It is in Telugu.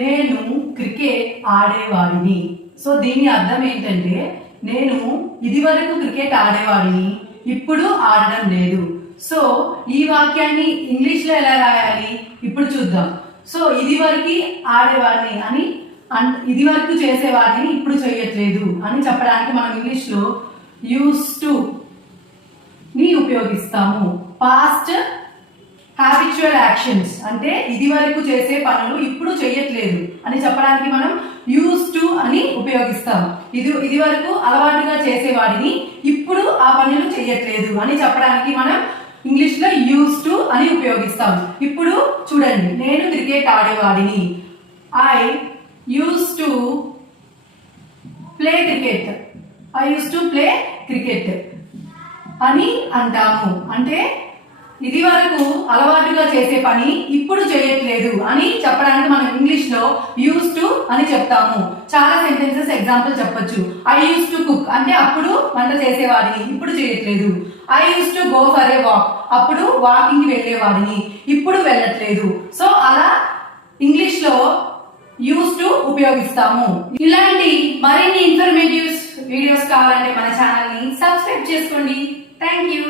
నేను క్రికెట్ ఆడేవాడిని. సో దీని అర్థం ఏంటంటే నేను ఇదివరకు క్రికెట్ ఆడేవాడిని, ఇప్పుడు ఆడడం లేదు. సో ఈ వాక్యాన్ని ఇంగ్లీష్ లో ఎలా రాయాలి ఇప్పుడు చూద్దాం. సో ఇదివరకు ఆడేవాడిని అని, ఇది వరకు చేసేవాడిని ఇప్పుడు చేయట్లేదు అని చెప్పడానికి మనం ఇంగ్లీష్ లో యూస్ టు ని ఉపయోగిస్తాము. పాస్ట్ హ్యాబిచువల్ యాక్షన్స్ అంటే ఇది వరకు చేసే పనులు ఇప్పుడు చేయట్లేదు అని చెప్పడానికి మనం యూస్ టు అని ఉపయోగిస్తాం. ఇది వరకు అలవాటుగా చేసేవాడిని ఇప్పుడు ఆ పనులు చేయట్లేదు అని చెప్పడానికి మనం ఇంగ్లీష్ లో యూస్ టు అని ఉపయోగిస్తాం. ఇప్పుడు చూడండి, నేను క్రికెట్ ఆడేవాడిని. I use to play cricket. I use to play cricket అని అంటాము. అంటే ఇది వరకు అలవాటుగా చేసే పని ఇప్పుడు చేయట్లేదు అని చెప్పడానికి మనం ఇంగ్లీష్ లో యూస్ టు అని చెప్తాము. చాలా సెంటెన్సెస్ ఎగ్జాంపుల్ చెప్పొచ్చు. ఐ యూస్ టు కుక్ అంటే అప్పుడు వంట చేసేవాడిని ఇప్పుడు చేయట్లేదు. I use to go for a walk అప్పుడు వాకింగ్ వెళ్ళేవాడిని ఇప్పుడు వెళ్ళట్లేదు. సో అలా ఇంగ్లీష్ లో యూస్ టు ఉపయోగిస్తాము. ఇలాంటి మరిన్ని ఇన్ఫర్మేటివ్ వీడియోస్ కావాలంటే మన ఛానల్ ని సబ్స్క్రైబ్ చేసుకోండి. Thank you.